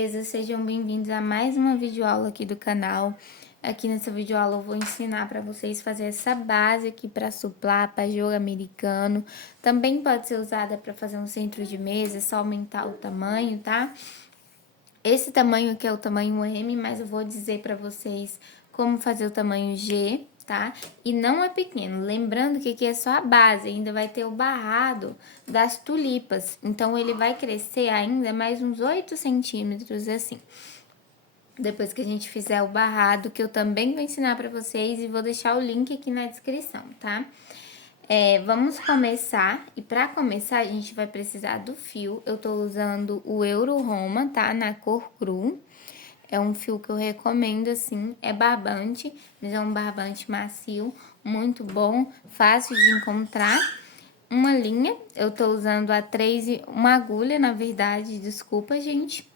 beleza? Sejam bem-vindos a mais uma videoaula aqui do canal. Aqui nessa videoaula eu vou ensinar para vocês fazer essa base aqui para suplar, para jogo americano. Também pode ser usada para fazer um centro de mesa, é só aumentar o tamanho, tá? Esse tamanho aqui é o tamanho M, mas eu vou dizer para vocês como fazer o tamanho G, tá? E não é pequeno, lembrando que aqui é só a base, ainda vai ter o barrado das tulipas. Então, ele vai crescer ainda mais uns 8 centímetros, assim. Depois que a gente fizer o barrado, que eu também vou ensinar para vocês e vou deixar o link aqui na descrição, tá? Vamos começar, e para começar a gente vai precisar do fio. Eu tô usando o Euro Roma, tá? Na cor cru. É um fio que eu recomendo, assim, é barbante, mas é um barbante macio, muito bom, fácil de encontrar. Uma linha, eu tô usando a 3, uma agulha, na verdade, desculpa, gente.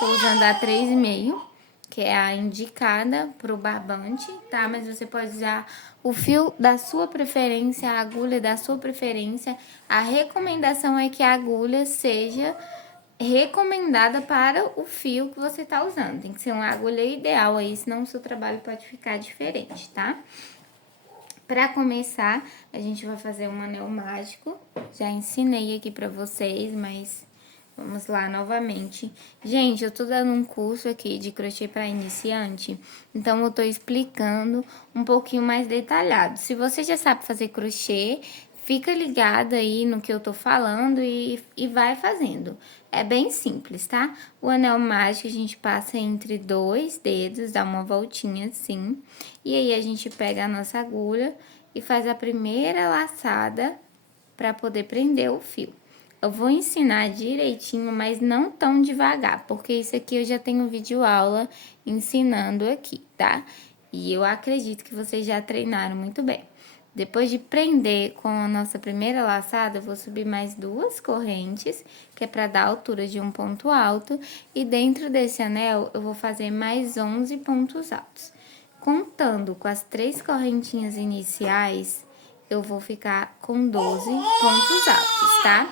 Tô usando a 3,5, que é a indicada pro barbante, tá? Mas você pode usar o fio da sua preferência, a agulha da sua preferência. A recomendação é que a agulha seja recomendada para o fio que você tá usando. Tem que ser uma agulha ideal aí, senão o seu trabalho pode ficar diferente, tá? Para começar, a gente vai fazer um anel mágico. Já ensinei aqui para vocês, mas vamos lá novamente. Gente, eu tô dando um curso aqui de crochê para iniciante, então eu tô explicando um pouquinho mais detalhado. Se você já sabe fazer crochê, fica ligado aí no que eu tô falando e vai fazendo. É bem simples, tá? O anel mágico a gente passa entre 2 dedos, dá uma voltinha assim. E aí a gente pega a nossa agulha e faz a primeira laçada para poder prender o fio. Eu vou ensinar direitinho, mas não tão devagar, porque isso aqui eu já tenho vídeo aula ensinando aqui, tá? E eu acredito que vocês já treinaram muito bem. Depois de prender com a nossa primeira laçada, eu vou subir mais 2 correntes, que é para dar a altura de um ponto alto. E dentro desse anel, eu vou fazer mais 11 pontos altos. Contando com as 3 correntinhas iniciais, eu vou ficar com 12 pontos altos, tá?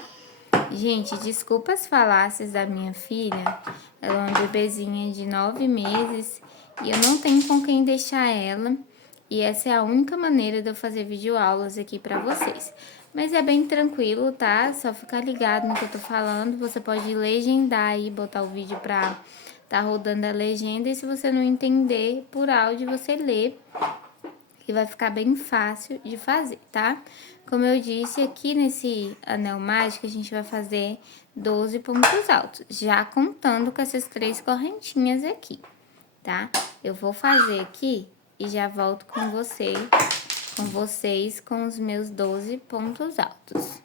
Gente, desculpa as falácias da minha filha. Ela é uma bebezinha de 9 meses e eu não tenho com quem deixar ela. E essa é a única maneira de eu fazer videoaulas aqui pra vocês. Mas é bem tranquilo, tá? Só ficar ligado no que eu tô falando. Você pode legendar aí, botar o vídeo pra tá rodando a legenda. E se você não entender por áudio, você lê, que vai ficar bem fácil de fazer, tá? Como eu disse, aqui nesse anel mágico, a gente vai fazer 12 pontos altos, já contando com essas 3 correntinhas aqui, tá? Eu vou fazer aqui e já volto com vocês com os meus 12 pontos altos.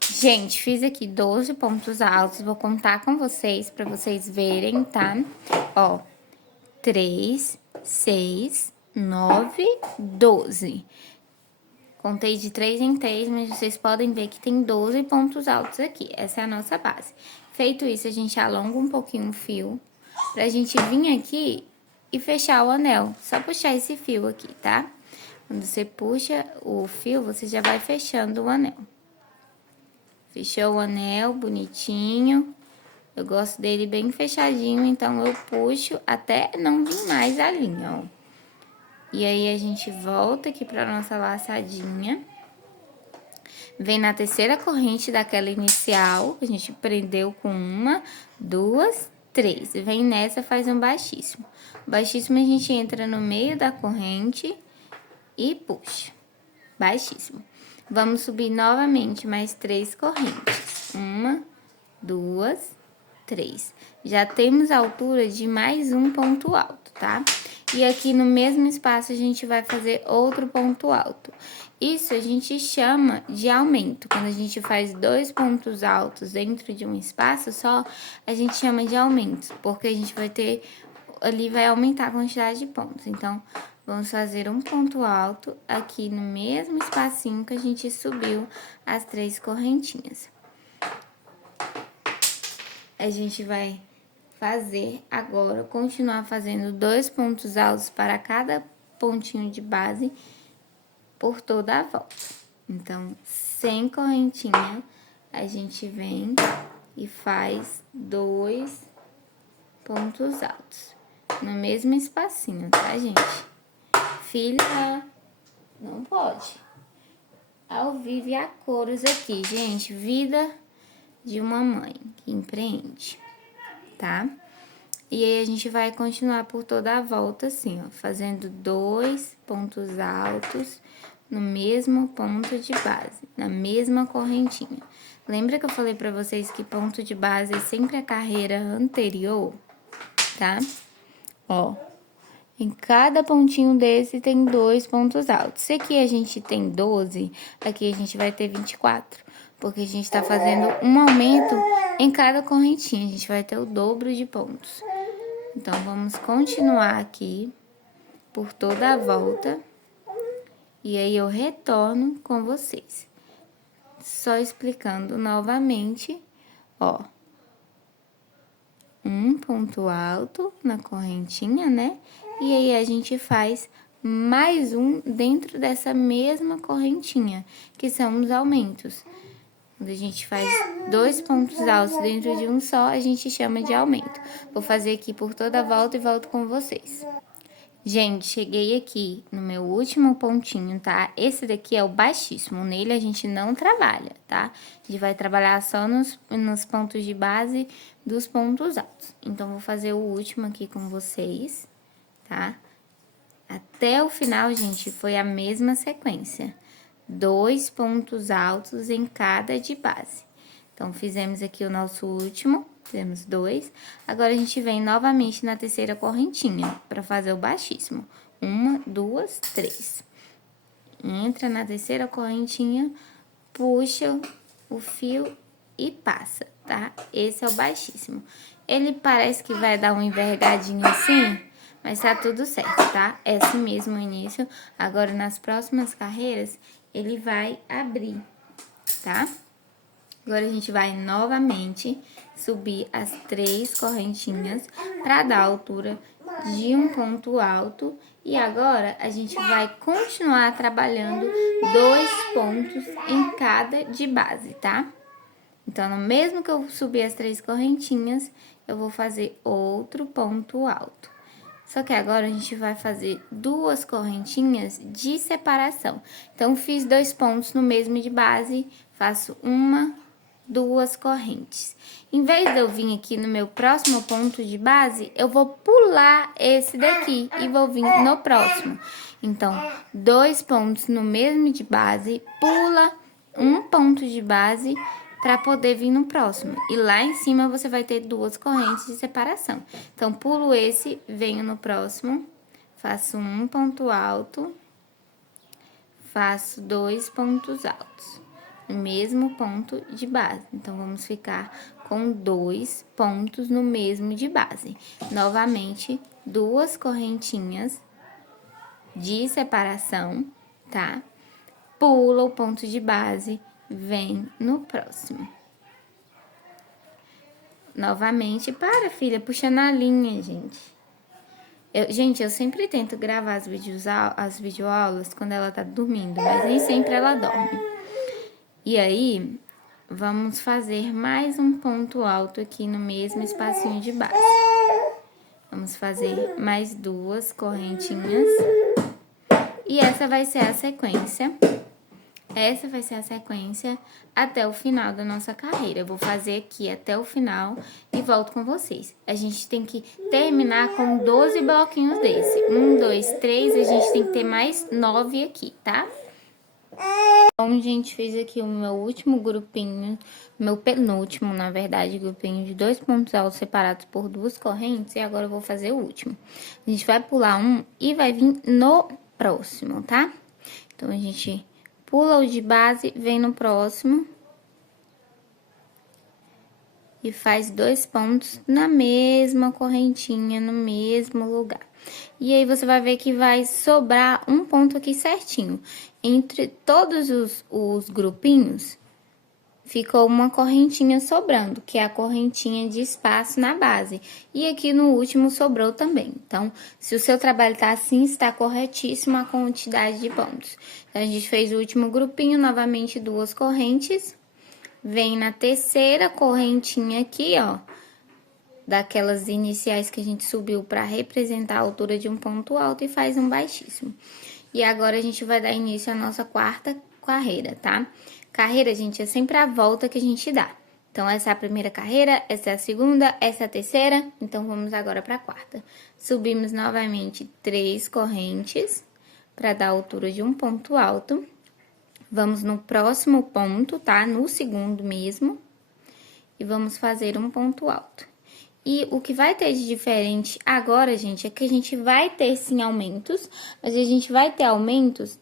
Gente, fiz aqui 12 pontos altos, vou contar com vocês para vocês verem, tá? Ó, 3, 6, 9, 12. Contei de 3 em 3, mas vocês podem ver que tem 12 pontos altos aqui. Essa é a nossa base. Feito isso, a gente alonga um pouquinho o fio, pra gente vir aqui e fechar o anel. Só puxar esse fio aqui, tá? Quando você puxa o fio, você já vai fechando o anel. Fechou o anel, bonitinho. Eu gosto dele bem fechadinho, então eu puxo até não vir mais a linha, ó. E aí, a gente volta aqui pra nossa laçadinha. Vem na terceira corrente daquela inicial, que a gente prendeu com 1, 2, 3. Vem nessa, faz um baixíssimo. Baixíssimo, a gente entra no meio da corrente e puxa. Baixíssimo. Vamos subir novamente mais 3 correntes. 1, 2, 3. Já temos a altura de mais um ponto alto, tá? E aqui no mesmo espaço a gente vai fazer outro ponto alto. Isso a gente chama de aumento. Quando a gente faz 2 pontos altos dentro de um espaço só, a gente chama de aumento, porque a gente vai ter, ali vai aumentar a quantidade de pontos. Então, vamos fazer um ponto alto aqui no mesmo espacinho que a gente subiu as 3 correntinhas. A gente vai fazer agora, continuar fazendo 2 pontos altos para cada pontinho de base por toda a volta. Então, sem correntinha, a gente vem e faz 2 pontos altos. No mesmo espacinho, tá, gente? Filha, não pode. Ao vivo e a cores aqui, gente. Vida de uma mãe que empreende, tá? E aí, a gente vai continuar por toda a volta, assim, ó. Fazendo 2 pontos altos no mesmo ponto de base, na mesma correntinha. Lembra que eu falei pra vocês que ponto de base é sempre a carreira anterior, tá? Ó, em cada pontinho desse tem 2 pontos altos. Se aqui a gente tem 12, aqui a gente vai ter 24. Porque a gente tá fazendo um aumento em cada correntinha. A gente vai ter o dobro de pontos. Então, vamos continuar aqui por toda a volta. E aí, eu retorno com vocês. Só explicando novamente, ó. Um ponto alto na correntinha, né? E aí, a gente faz mais um dentro dessa mesma correntinha, que são os aumentos. Quando a gente faz 2 pontos altos dentro de um só, a gente chama de aumento. Vou fazer aqui por toda a volta e volto com vocês. Gente, cheguei aqui no meu último pontinho, tá? Esse daqui é o baixíssimo, nele a gente não trabalha, tá? A gente vai trabalhar só nos pontos de base dos pontos altos. Então, vou fazer o último aqui com vocês, tá? Até o final, gente, foi a mesma sequência. 2 pontos altos em cada de base. Então, fizemos aqui o nosso último, fizemos 2. Agora, a gente vem novamente na terceira correntinha, para fazer o baixíssimo. 1, 2, 3. Entra na terceira correntinha, puxa o fio e passa, tá? Esse é o baixíssimo. Ele parece que vai dar uma envergadinha assim, mas tá tudo certo, tá? É assim mesmo o início. Agora, nas próximas carreiras, ele vai abrir, tá? Agora, a gente vai novamente subir as 3 correntinhas para dar a altura de um ponto alto. E agora, a gente vai continuar trabalhando 2 pontos em cada de base, tá? Então, no mesmo que eu subir as 3 correntinhas, eu vou fazer outro ponto alto. Só que agora a gente vai fazer 2 correntinhas de separação. Então, fiz 2 pontos no mesmo de base, faço 1, 2 correntes. Em vez de eu vir aqui no meu próximo ponto de base, eu vou pular esse daqui e vou vir no próximo. Então, 2 pontos no mesmo de base, pula um ponto de base para poder vir no próximo. E lá em cima você vai ter 2 correntes de separação. Então, pulo esse, venho no próximo, faço um ponto alto, faço 2 pontos altos, no mesmo ponto de base. Então, vamos ficar com 2 pontos no mesmo de base. Novamente, 2 correntinhas de separação, tá? Pula o ponto de base, vem no próximo. Novamente, para, filha, puxando a linha, gente. Gente, eu sempre tento gravar as videoaulas quando ela tá dormindo, mas nem sempre ela dorme. E aí, vamos fazer mais um ponto alto aqui no mesmo espacinho de base. Vamos fazer mais 2 correntinhas. E essa vai ser a sequência. Essa vai ser a sequência até o final da nossa carreira. Eu vou fazer aqui até o final e volto com vocês. A gente tem que terminar com 12 bloquinhos desse. 1, 2, 3, a gente tem que ter mais 9 aqui, tá? Então, gente, fiz aqui o meu último grupinho, meu penúltimo, na verdade, grupinho de 2 pontos altos separados por 2 correntes. E agora eu vou fazer o último. A gente vai pular um e vai vir no próximo, tá? Então, a gente pula o de base, vem no próximo. E faz 2 pontos na mesma correntinha, no mesmo lugar. E aí, você vai ver que vai sobrar um ponto aqui certinho. Entre todos os grupinhos, ficou uma correntinha sobrando, que é a correntinha de espaço na base. E aqui no último sobrou também. Então, se o seu trabalho tá assim, está corretíssimo a quantidade de pontos. Então, a gente fez o último grupinho, novamente 2 correntes. Vem na terceira correntinha aqui, ó. daquelas iniciais que a gente subiu para representar a altura de um ponto alto e faz um baixíssimo. E agora a gente vai dar início à nossa quarta carreira, tá? Carreira, gente, é sempre a volta que a gente dá. Então, essa é a primeira carreira, essa é a segunda, essa é a terceira. Então, vamos agora para a quarta. Subimos novamente 3 correntes para dar a altura de um ponto alto. Vamos no próximo ponto, tá? No segundo mesmo. E vamos fazer um ponto alto. E o que vai ter de diferente agora, gente, é que a gente vai ter sim aumentos, mas a gente vai ter aumentos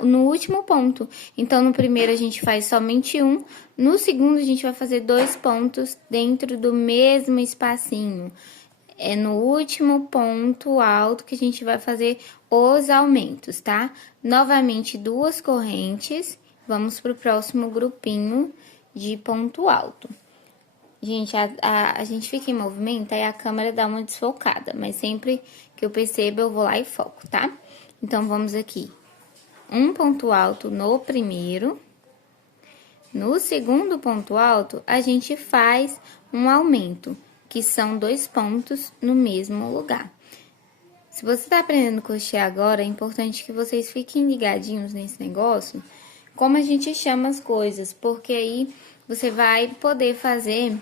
no último ponto. Então, no primeiro a gente faz somente um, no segundo a gente vai fazer 2 pontos dentro do mesmo espacinho. É no último ponto alto que a gente vai fazer os aumentos, tá? Novamente, 2 correntes, vamos pro próximo grupinho de ponto alto. Gente, a gente fica em movimento, aí a câmera dá uma desfocada, mas sempre que eu percebo, eu vou lá e foco, tá? Então, vamos aqui. Um ponto alto no primeiro. No segundo ponto alto, a gente faz um aumento, que são 2 pontos no mesmo lugar. Se você tá aprendendo crochê agora, é importante que vocês fiquem ligadinhos nesse negócio, como a gente chama as coisas, porque aí você vai poder fazer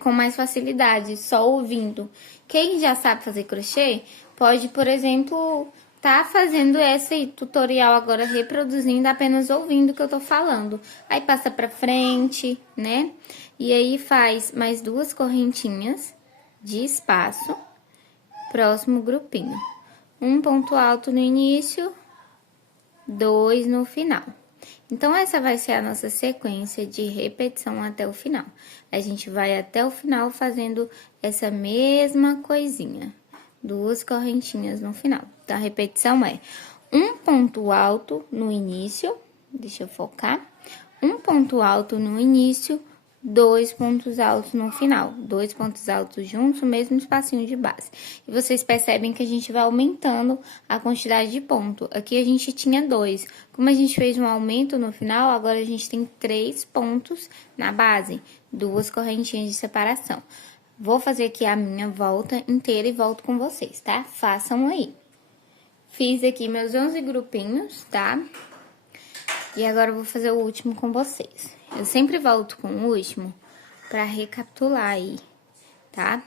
com mais facilidade, só ouvindo. Quem já sabe fazer crochê, pode, por exemplo, tá fazendo esse tutorial agora, reproduzindo, apenas ouvindo o que eu tô falando. Aí passa pra frente, né? E aí faz mais 2 correntinhas de espaço, próximo grupinho. Um ponto alto no início, 2 no final. Então, essa vai ser a nossa sequência de repetição até o final. A gente vai até o final fazendo essa mesma coisinha. 2 correntinhas no final. Então, a repetição é um ponto alto no início, deixa eu focar. Um ponto alto no início, 2 pontos altos no final. 2 pontos altos juntos, o mesmo espacinho de base. E vocês percebem que a gente vai aumentando a quantidade de ponto. Aqui a gente tinha 2. Como a gente fez um aumento no final, agora a gente tem 3 pontos na base. 2 correntinhas de separação. Vou fazer aqui a minha volta inteira e volto com vocês, tá? Façam aí. Fiz aqui meus 11 grupinhos, tá? E agora eu vou fazer o último com vocês. Eu sempre volto com o último pra recapitular aí, tá?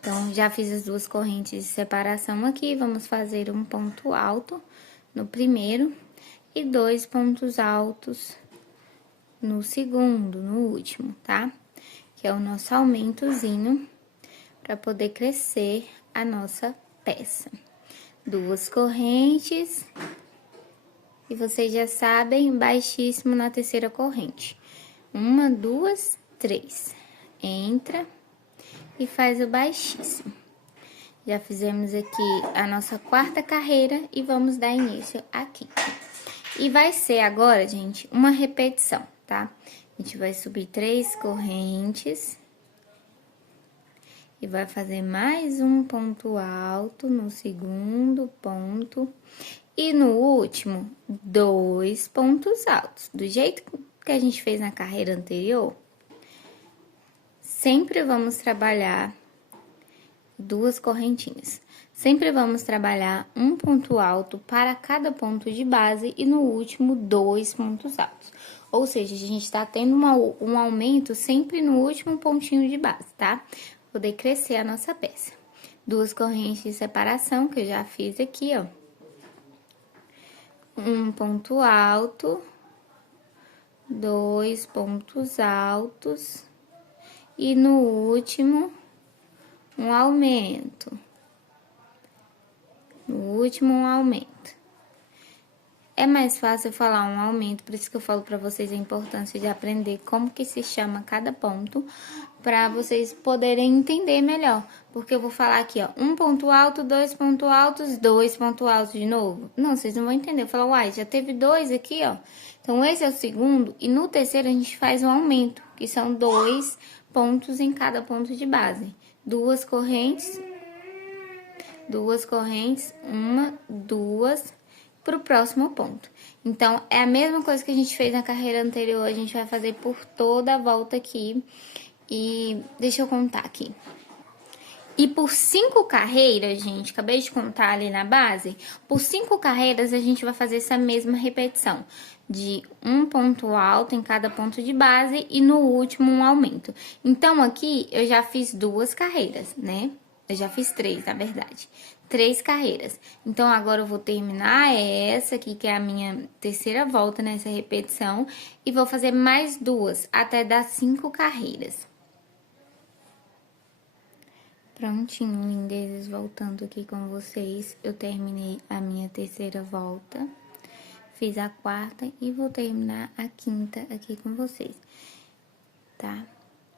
Então, já fiz as 2 correntes de separação aqui, vamos fazer um ponto alto no primeiro e 2 pontos altos no segundo, no último, tá? Que é o nosso aumentozinho pra poder crescer a nossa peça. 2 correntes. E vocês já sabem, baixíssimo na terceira corrente. 1, 2, 3. Entra e faz o baixíssimo. Já fizemos aqui a nossa quarta carreira e vamos dar início aqui. E vai ser agora, gente, uma repetição, tá? A gente vai subir 3 correntes. E vai fazer mais um ponto alto no segundo ponto. E no último, 2 pontos altos. Do jeito que a gente fez na carreira anterior, sempre vamos trabalhar 2 correntinhas. Sempre vamos trabalhar um ponto alto para cada ponto de base e no último 2 pontos altos. Ou seja, a gente tá tendo um aumento sempre no último pontinho de base, tá? Poder crescer a nossa peça. 2 correntes de separação, que eu já fiz aqui, ó. Um ponto alto, 2 pontos altos e no último um aumento. No último um aumento. É mais fácil falar um aumento, por isso que eu falo pra vocês a importância de aprender como que se chama cada ponto, pra vocês poderem entender melhor. Porque eu vou falar aqui, ó, um ponto alto, 2 pontos altos, 2 pontos altos de novo. Não, vocês não vão entender. Eu falo, uai, já teve 2 aqui, ó. Então, esse é o segundo, e no terceiro a gente faz um aumento, que são 2 pontos em cada ponto de base. 2 correntes, 1, 2, pro próximo ponto. Então, é a mesma coisa que a gente fez na carreira anterior, a gente vai fazer por toda a volta aqui. E deixa eu contar aqui. E por 5 carreiras, gente, acabei de contar ali na base, por 5 carreiras a gente vai fazer essa mesma repetição. De um ponto alto em cada ponto de base e no último um aumento. Então, aqui eu já fiz 2 carreiras, né? Eu já fiz 3, na verdade. 3 carreiras. Então, agora eu vou terminar essa aqui, que é a minha terceira volta nessa repetição. E vou fazer mais 2, até dar 5 carreiras. Prontinho, lindezes, voltando aqui com vocês. Eu terminei a minha terceira volta. Fiz a quarta e vou terminar a quinta aqui com vocês, tá?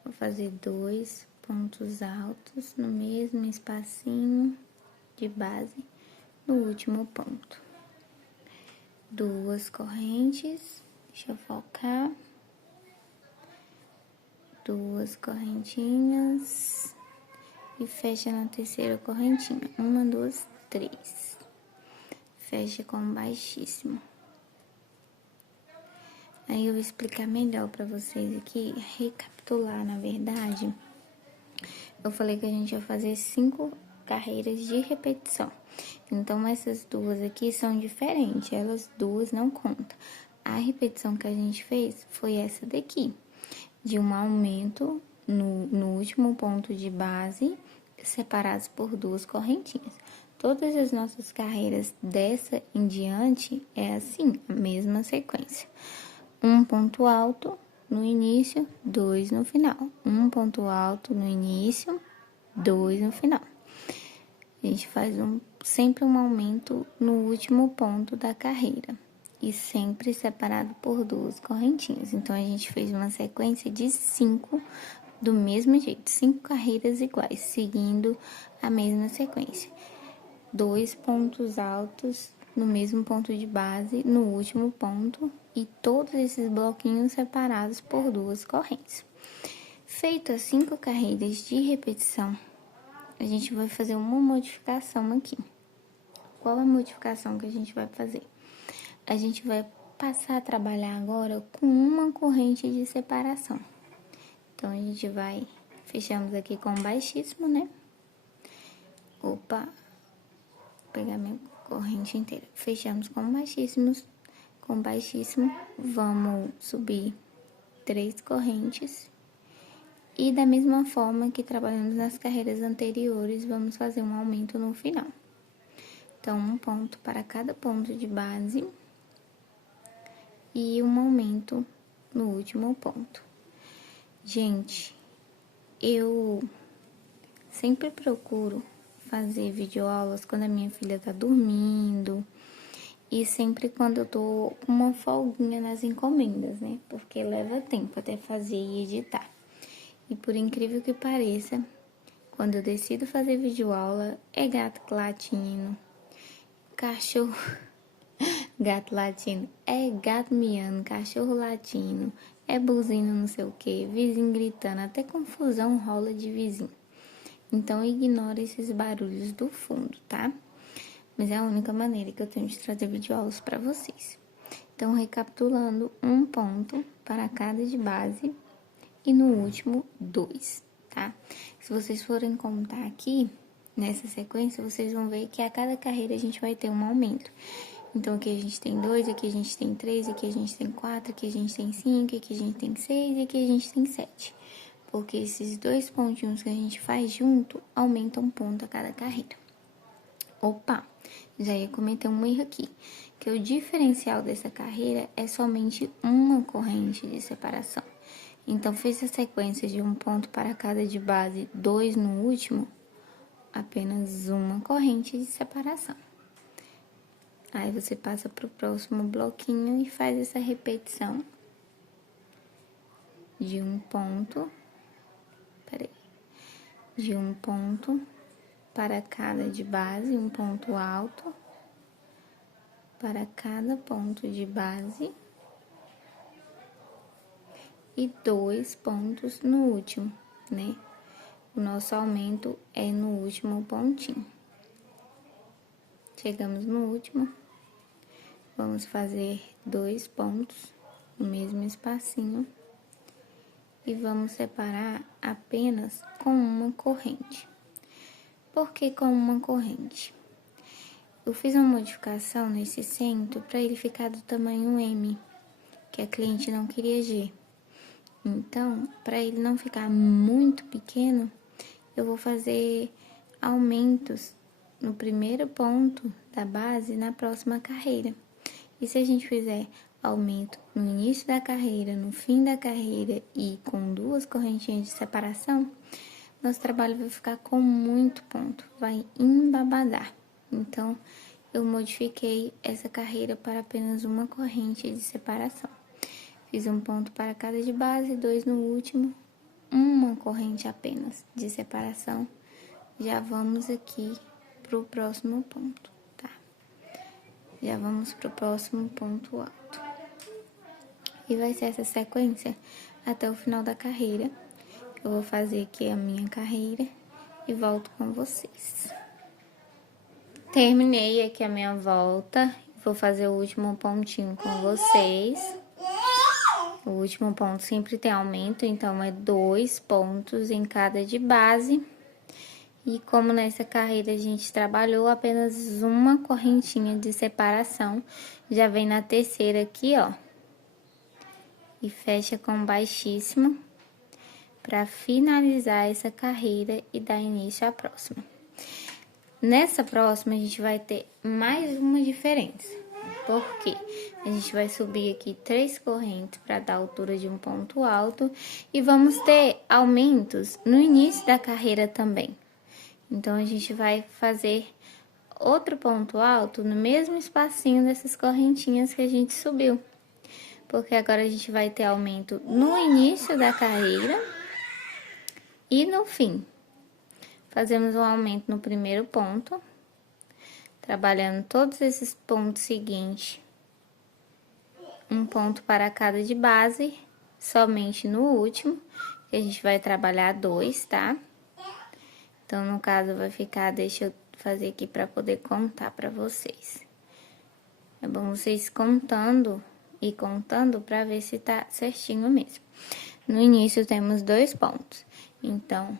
Vou fazer 2 pontos altos no mesmo espacinho de base no último ponto. 2 correntes, deixa eu focar. 2 correntinhas e fecha na terceira correntinha. 1, 2, 3. Fecha com baixíssimo. Aí eu vou explicar melhor pra vocês aqui, recapitular, na verdade. Eu falei que a gente ia fazer 5 carreiras de repetição. Então, essas 2 aqui são diferentes, elas 2 não contam. A repetição que a gente fez foi essa daqui, de um aumento no último ponto de base, separados por 2 correntinhas. Todas as nossas carreiras dessa em diante é assim, a mesma sequência. Um ponto alto no início, 2 no final. Um ponto alto no início, 2 no final. A gente faz sempre um aumento no último ponto da carreira. E sempre separado por 2 correntinhas. Então, a gente fez uma sequência de 5 do mesmo jeito. 5 carreiras iguais, seguindo a mesma sequência. 2 pontos altos no mesmo ponto de base, no último ponto, e todos esses bloquinhos separados por 2 correntes. Feito as 5 carreiras de repetição, a gente vai fazer uma modificação aqui. Qual a modificação que a gente vai fazer? A gente vai passar a trabalhar agora com uma corrente de separação. Então, a gente vai, fechamos aqui com baixíssimo, né? Opa, vou pegar minha corrente inteira. Fechamos com baixíssimos, com baixíssimo, vamos subir 3 correntes. E da mesma forma que trabalhamos nas carreiras anteriores, vamos fazer um aumento no final. Então, um ponto para cada ponto de base e um aumento no último ponto. Gente, eu sempre procuro fazer videoaulas quando a minha filha tá dormindo e sempre quando eu tô com uma folguinha nas encomendas, né? Porque leva tempo até fazer e editar. E por incrível que pareça, quando eu decido fazer videoaula, é gato latindo, cachorro... gato latindo, é gato miando, cachorro latindo, é buzina não sei o que, vizinho gritando, até confusão rola de vizinho. Então, ignora esses barulhos do fundo, tá? Mas é a única maneira que eu tenho de trazer videoaulas para vocês. Então, recapitulando, um ponto para cada de base e no último, 2, tá? Se vocês forem contar aqui, nessa sequência, vocês vão ver que a cada carreira a gente vai ter um aumento. Então, aqui a gente tem 2, aqui a gente tem 3, aqui a gente tem 4, aqui a gente tem 5, aqui a gente tem 6 e aqui a gente tem 7. Porque esses 2 pontinhos que a gente faz junto aumentam um ponto a cada carreira. Opa, já ia cometer um erro aqui, que o diferencial dessa carreira é somente uma corrente de separação. Então, fez a sequência de um ponto para cada de base, 2 no último, apenas uma corrente de separação. Aí, você passa para o próximo bloquinho e faz essa repetição de um ponto, de um ponto para cada de base, um ponto alto, para cada ponto de base e 2 pontos no último, né? O nosso aumento é no último pontinho. Chegamos no último, vamos fazer 2 pontos no mesmo espacinho e vamos separar apenas com uma corrente. Por que com uma corrente? Eu fiz uma modificação nesse centro para ele ficar do tamanho M, que a cliente não queria G. Então, para ele não ficar muito pequeno, eu vou fazer aumentos no primeiro ponto da base na próxima carreira. E se a gente fizer aumento no início da carreira, no fim da carreira e com 2 correntinhas de separação, nosso trabalho vai ficar com muito ponto, vai embabadar. Então, eu modifiquei essa carreira para apenas uma corrente de separação. Fiz um ponto para cada de base, 2 no último, uma corrente apenas de separação. Já vamos aqui para o próximo ponto, tá? Já vamos para o próximo ponto alto. E vai ser essa sequência até o final da carreira. Eu vou fazer aqui a minha carreira e volto com vocês. Terminei aqui a minha volta. Vou fazer o último pontinho com vocês. O último ponto sempre tem aumento, então é 2 pontos em cada de base. E como nessa carreira a gente trabalhou apenas uma correntinha de separação, já vem na terceira aqui, ó. E fecha com baixíssimo para finalizar essa carreira e dar início à próxima. Nessa próxima a gente vai ter mais uma diferença. Por quê? A gente vai subir aqui 3 correntes para dar altura de um ponto alto e vamos ter aumentos no início da carreira também. Então, a gente vai fazer outro ponto alto no mesmo espacinho dessas correntinhas que a gente subiu. Porque agora a gente vai ter aumento no início da carreira e no fim. Fazemos um aumento no primeiro ponto, trabalhando todos esses pontos seguintes. Um ponto para cada de base, somente no último, que a gente vai trabalhar 2, tá? Então, no caso, vai ficar, deixa eu fazer aqui para poder contar para vocês. É bom vocês contando e contando para ver se tá certinho mesmo. No início, temos 2 pontos. Então,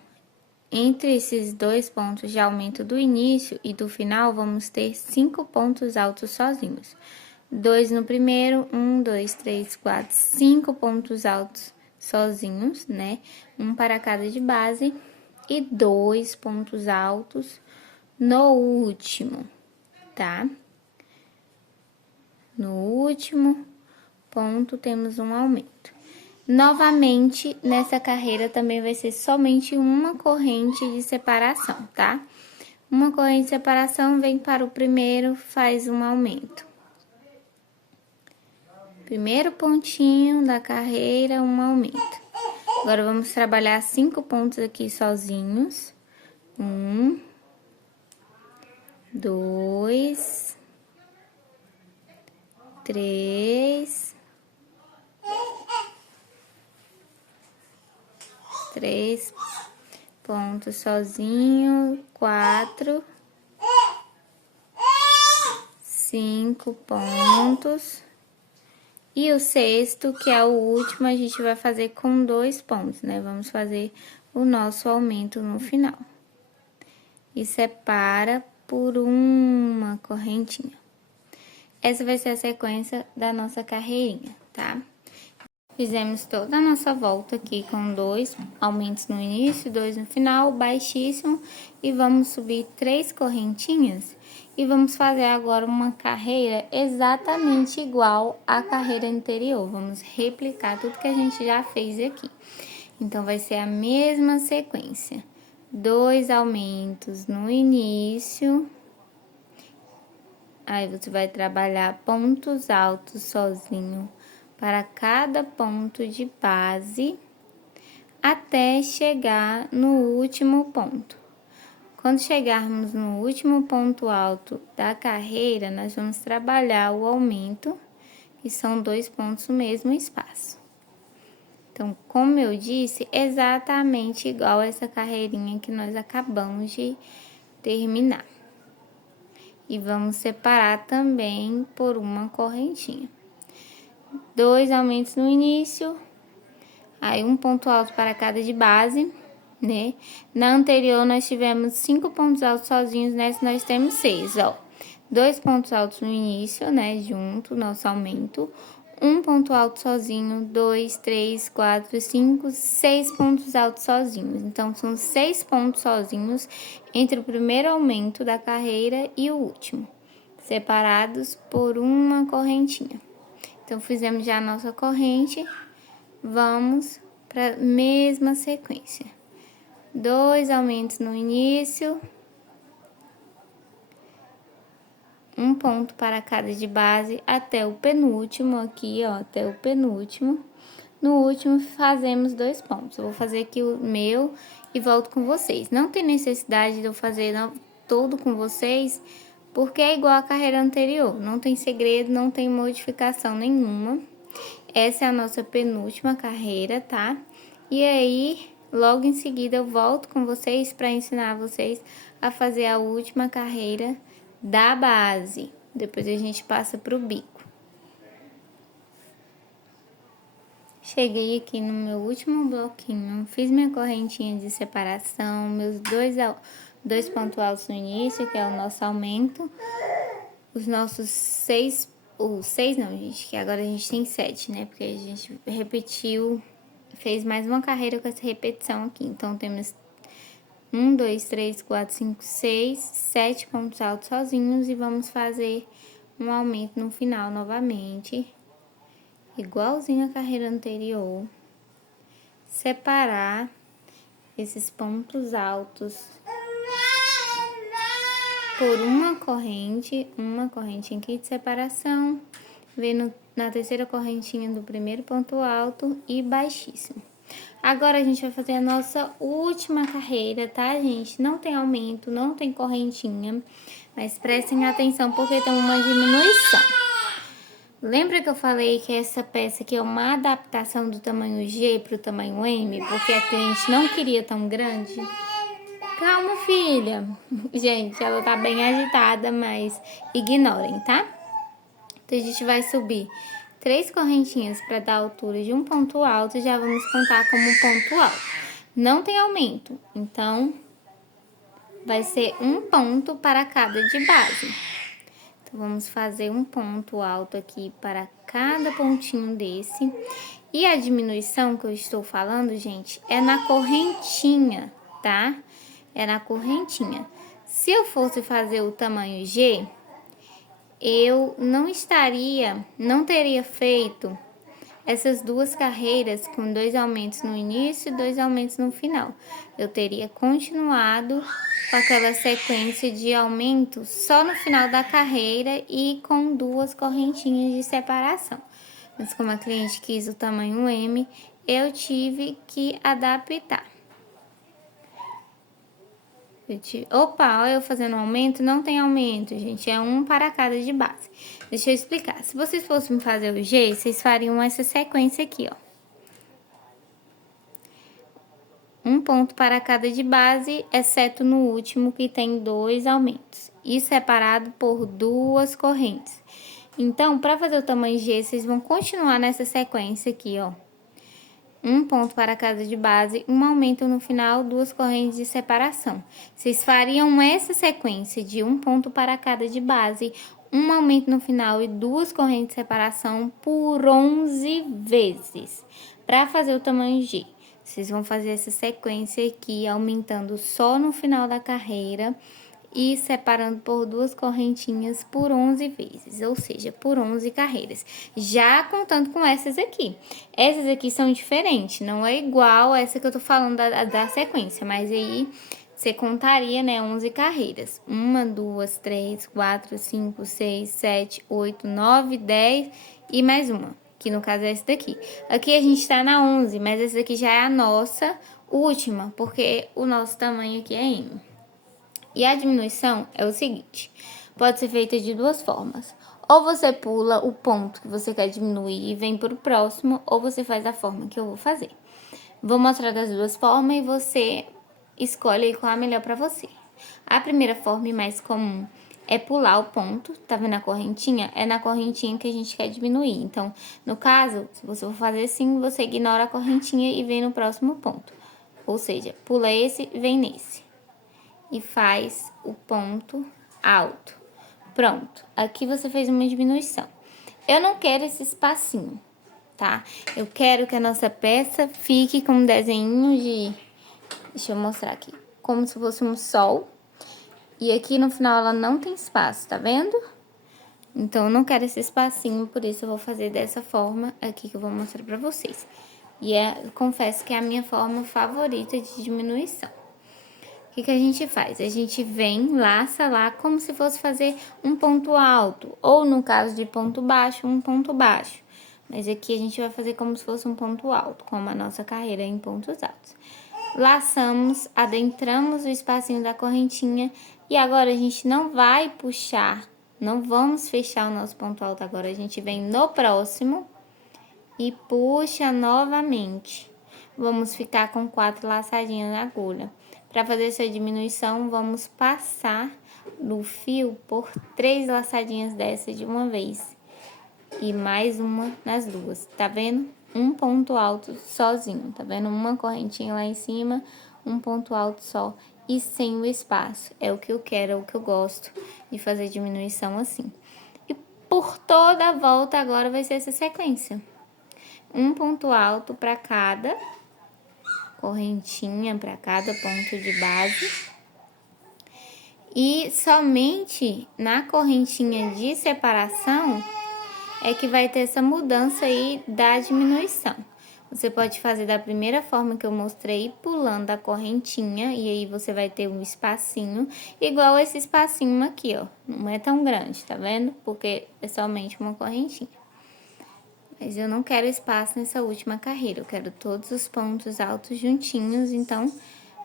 entre esses 2 pontos de aumento do início e do final, vamos ter 5 pontos altos sozinhos. 2 no primeiro, 1, 2, 3, 4, 5 pontos altos sozinhos, né? Um para cada de base. E 2 pontos altos no último, tá? No último ponto, temos um aumento. Novamente, nessa carreira também vai ser somente uma corrente de separação, tá? Uma corrente de separação vem para o primeiro, faz um aumento. Primeiro pontinho da carreira, um aumento. Agora, vamos trabalhar 5 pontos aqui sozinhos. 1, 2, 3, 3 pontos sozinho, 4, 5 pontos. E o sexto, que é o último, a gente vai fazer com 2 pontos, né? Vamos fazer o nosso aumento no final. E separa por uma correntinha. Essa vai ser a sequência da nossa carreirinha, tá? Fizemos toda a nossa volta aqui com 2 aumentos no início, 2 no final, baixíssimo. E vamos subir 3 correntinhas. E vamos fazer agora uma carreira exatamente igual à carreira anterior. Vamos replicar tudo que a gente já fez aqui. Então, vai ser a mesma sequência. 2 aumentos no início. Aí, você vai trabalhar pontos altos sozinho para cada ponto de base, até chegar no último ponto. Quando chegarmos no último ponto alto da carreira, nós vamos trabalhar o aumento, que são 2 pontos no mesmo espaço. Então, como eu disse, exatamente igual essa carreirinha que nós acabamos de terminar. E vamos separar também por uma correntinha. 2 aumentos no início, Aí, um ponto alto para cada de base, né? Na anterior, nós tivemos 5 pontos altos sozinhos, nessa nós temos 6, ó. 2 pontos altos no início, né? Junto, nosso aumento. Um ponto alto sozinho, 2, 3, 4, 5, 6 pontos altos sozinhos. Então, são 6 pontos sozinhos entre o primeiro aumento da carreira e o último, separados por uma correntinha. Então, fizemos já a nossa corrente, vamos para a mesma sequência. 2 aumentos no início, um ponto para cada de base até o penúltimo aqui, ó, até o penúltimo. No último, fazemos 2 pontos. Eu vou fazer aqui o meu e volto com vocês. Não tem necessidade de eu fazer todo com vocês, porque é igual a carreira anterior. Não tem segredo, não tem modificação nenhuma. Essa é a nossa penúltima carreira, tá? E aí, logo em seguida, eu volto com vocês para ensinar vocês a fazer a última carreira da base. Depois a gente passa pro bico. Cheguei aqui no meu último bloquinho, fiz minha correntinha de separação, meus dois pontos altos no início, que é o nosso aumento. Os nossos 6, não, gente, que agora a gente tem 7, né? Porque a gente repetiu, fez mais uma carreira com essa repetição aqui. Então, temos 1, 2, 3, 4, 5, 6, 7 pontos altos sozinhos e vamos fazer um aumento no final novamente, igualzinho a carreira anterior. Separar esses pontos altos por uma corrente aqui de separação, vendo na terceira correntinha do primeiro ponto alto e baixíssimo. Agora, a gente vai fazer a nossa última carreira, tá, gente? Não tem aumento, não tem correntinha, mas prestem atenção porque tem uma diminuição. Lembra que eu falei que essa peça aqui é uma adaptação do tamanho G para o tamanho M, porque a cliente não queria tão grande? Calma, filha. Gente, ela tá bem agitada, mas ignorem, tá? Então, a gente vai subir 3 correntinhas para dar a altura de um ponto alto e já vamos contar como um ponto alto. Não tem aumento, então vai ser um ponto para cada de base. Então, vamos fazer um ponto alto aqui para cada pontinho desse. E a diminuição que eu estou falando, gente, é na correntinha, tá? É na correntinha. Se eu fosse fazer o tamanho G, eu não teria feito essas 2 carreiras com 2 aumentos no início e 2 aumentos no final. Eu teria continuado com aquela sequência de aumentos só no final da carreira e com 2 correntinhas de separação. Mas como a cliente quis o tamanho M, eu tive que adaptar. Opa, olha eu fazendo um aumento, não tem aumento, gente, é um para cada de base. Deixa eu explicar, se vocês fossem fazer o G, vocês fariam essa sequência aqui, ó. Um ponto para cada de base, exceto no último que tem 2 aumentos. E separado por 2 correntes. Então, para fazer o tamanho G, vocês vão continuar nessa sequência aqui, ó. Um ponto para cada de base, um aumento no final, 2 correntes de separação. Vocês fariam essa sequência de um ponto para cada de base, um aumento no final e 2 correntes de separação por 11 vezes. Para fazer o tamanho G, vocês vão fazer essa sequência aqui, aumentando só no final da carreira e separando por 2 correntinhas por 11 vezes, ou seja, por 11 carreiras. Já contando com essas aqui. Essas aqui são diferentes, não é igual essa que eu tô falando da sequência, mas aí você contaria, né, 11 carreiras. 1, 2, 3, 4, 5, 6, 7, 8, 9, 10 e mais uma, que no caso é essa daqui. Aqui a gente tá na 11, mas essa daqui já é a nossa última, porque o nosso tamanho aqui é M. E a diminuição é o seguinte, pode ser feita de 2 formas. Ou você pula o ponto que você quer diminuir e vem para o próximo, ou você faz da forma que eu vou fazer. Vou mostrar das 2 formas e você escolhe qual é a melhor para você. A primeira forma e mais comum é pular o ponto, tá vendo a correntinha? É na correntinha que a gente quer diminuir. Então, no caso, se você for fazer assim, você ignora a correntinha e vem no próximo ponto. Ou seja, pula esse, vem nesse. E faz o ponto alto. Pronto, aqui você fez uma diminuição. Eu não quero esse espacinho, tá? Eu quero que a nossa peça fique com um desenho de... Deixa eu mostrar aqui. Como se fosse um sol. E aqui no final ela não tem espaço, tá vendo? Então, eu não quero esse espacinho, por isso eu vou fazer dessa forma aqui que eu vou mostrar pra vocês. E confesso que é a minha forma favorita de diminuição. O que a gente faz? A gente vem, laça lá como se fosse fazer um ponto alto. Ou no caso de ponto baixo, um ponto baixo. Mas aqui a gente vai fazer como se fosse um ponto alto, como a nossa carreira é em pontos altos. Laçamos, adentramos o espacinho da correntinha e agora a gente não vai puxar, não vamos fechar o nosso ponto alto agora. A gente vem no próximo e puxa novamente. Vamos ficar com 4 laçadinhas na agulha. Para fazer essa diminuição, vamos passar no fio por 3 laçadinhas dessa de uma vez. E mais uma nas duas, tá vendo? Um ponto alto sozinho, tá vendo? Uma correntinha lá em cima, um ponto alto só e sem o espaço. É o que eu quero, é o que eu gosto de fazer diminuição assim. E por toda a volta agora vai ser essa sequência. Um ponto alto para cada correntinha, para cada ponto de base. E somente na correntinha de separação é que vai ter essa mudança aí da diminuição. Você pode fazer da primeira forma que eu mostrei, pulando a correntinha, e aí você vai ter um espacinho, igual esse espacinho aqui, ó. Não é tão grande, tá vendo? Porque é somente uma correntinha. Mas eu não quero espaço nessa última carreira, eu quero todos os pontos altos juntinhos, então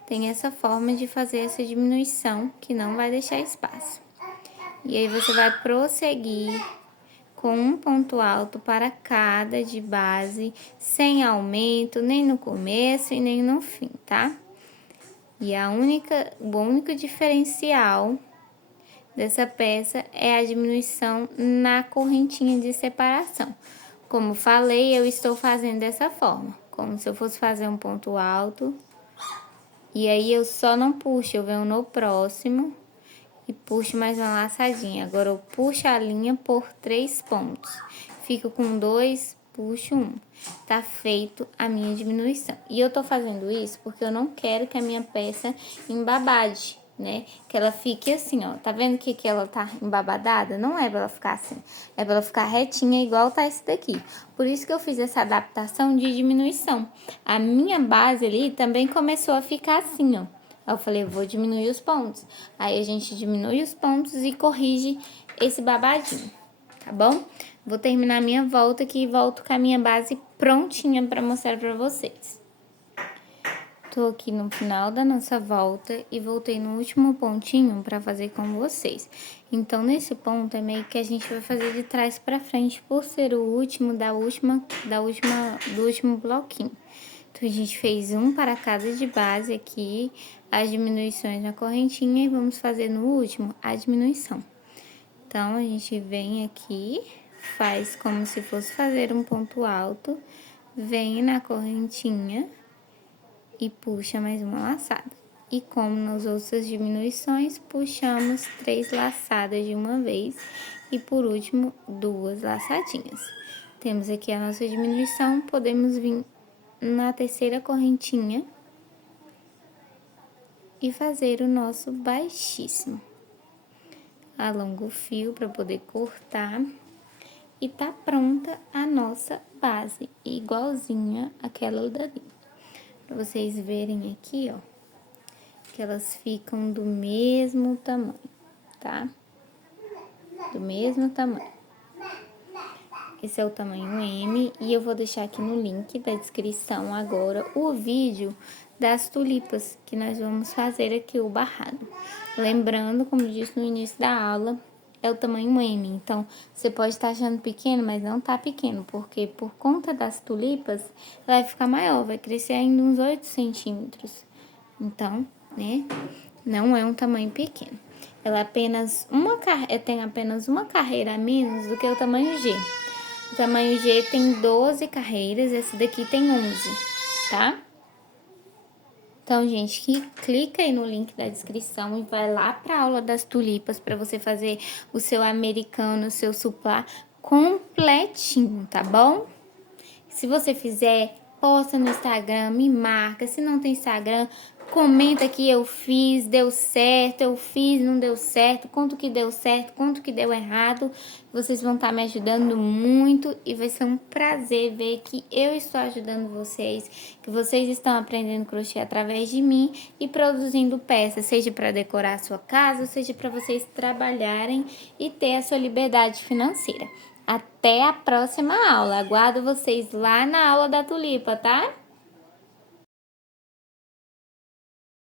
tem essa forma de fazer essa diminuição, que não vai deixar espaço. E aí você vai prosseguir com um ponto alto para cada de base, sem aumento, nem no começo e nem no fim, tá? E o único diferencial dessa peça é a diminuição na correntinha de separação. Como falei, eu estou fazendo dessa forma, como se eu fosse fazer um ponto alto. E aí, eu só não puxo, eu venho no próximo e puxo mais uma laçadinha. Agora, eu puxo a linha por 3 pontos. Fico com 2, puxo 1. Tá feito a minha diminuição. E eu tô fazendo isso porque eu não quero que a minha peça embabade, né? Que ela fique assim, ó. Tá vendo que ela tá embabadada? Não é pra ela ficar assim. É pra ela ficar retinha igual tá esse daqui. Por isso que eu fiz essa adaptação de diminuição. A minha base ali também começou a ficar assim, ó. Aí eu falei, vou diminuir os pontos. Aí a gente diminui os pontos e corrige esse babadinho, tá bom? Vou terminar minha volta aqui e volto com a minha base prontinha pra mostrar pra vocês. Tô aqui no final da nossa volta e voltei no último pontinho pra fazer com vocês. Então, nesse ponto é meio que a gente vai fazer de trás pra frente, por ser o último do último bloquinho. Então, a gente fez um para cada de base aqui, as diminuições na correntinha, e vamos fazer no último a diminuição. Então, a gente vem aqui, faz como se fosse fazer um ponto alto, vem na correntinha e puxa mais uma laçada. E como nas outras diminuições, puxamos 3 laçadas de uma vez e por último 2 laçadinhas. Temos aqui a nossa diminuição, podemos vir na terceira correntinha e fazer o nosso baixíssimo. Alongo o fio para poder cortar e tá pronta a nossa base, igualzinha àquela dali. Pra vocês verem aqui, ó, que elas ficam do mesmo tamanho, tá? Do mesmo tamanho. Esse é o tamanho M e eu vou deixar aqui no link da descrição agora o vídeo das tulipas que nós vamos fazer aqui o barrado. Lembrando, como disse no início da aula, é o tamanho M. Então, você pode estar achando pequeno, mas não tá pequeno, porque por conta das tulipas vai ficar maior, vai crescer ainda uns 8 centímetros. Então, né, não é um tamanho pequeno. ela tem apenas uma carreira a menos do que o tamanho G. O tamanho G tem 12 carreiras, esse daqui tem 11, tá? Então, gente, clica aí no link da descrição e vai lá para a aula das tulipas para você fazer o seu americano, o seu suplá completinho, tá bom? Se você fizer, posta no Instagram, me marca. Se não tem Instagram, comenta que eu fiz, deu certo, eu fiz, não deu certo, quanto que deu certo, quanto que deu errado. Vocês vão estar me ajudando muito e vai ser um prazer ver que eu estou ajudando vocês, que vocês estão aprendendo crochê através de mim e produzindo peças, seja para decorar a sua casa, seja para vocês trabalharem e ter a sua liberdade financeira. Até a próxima aula. Aguardo vocês lá na aula da tulipa, tá?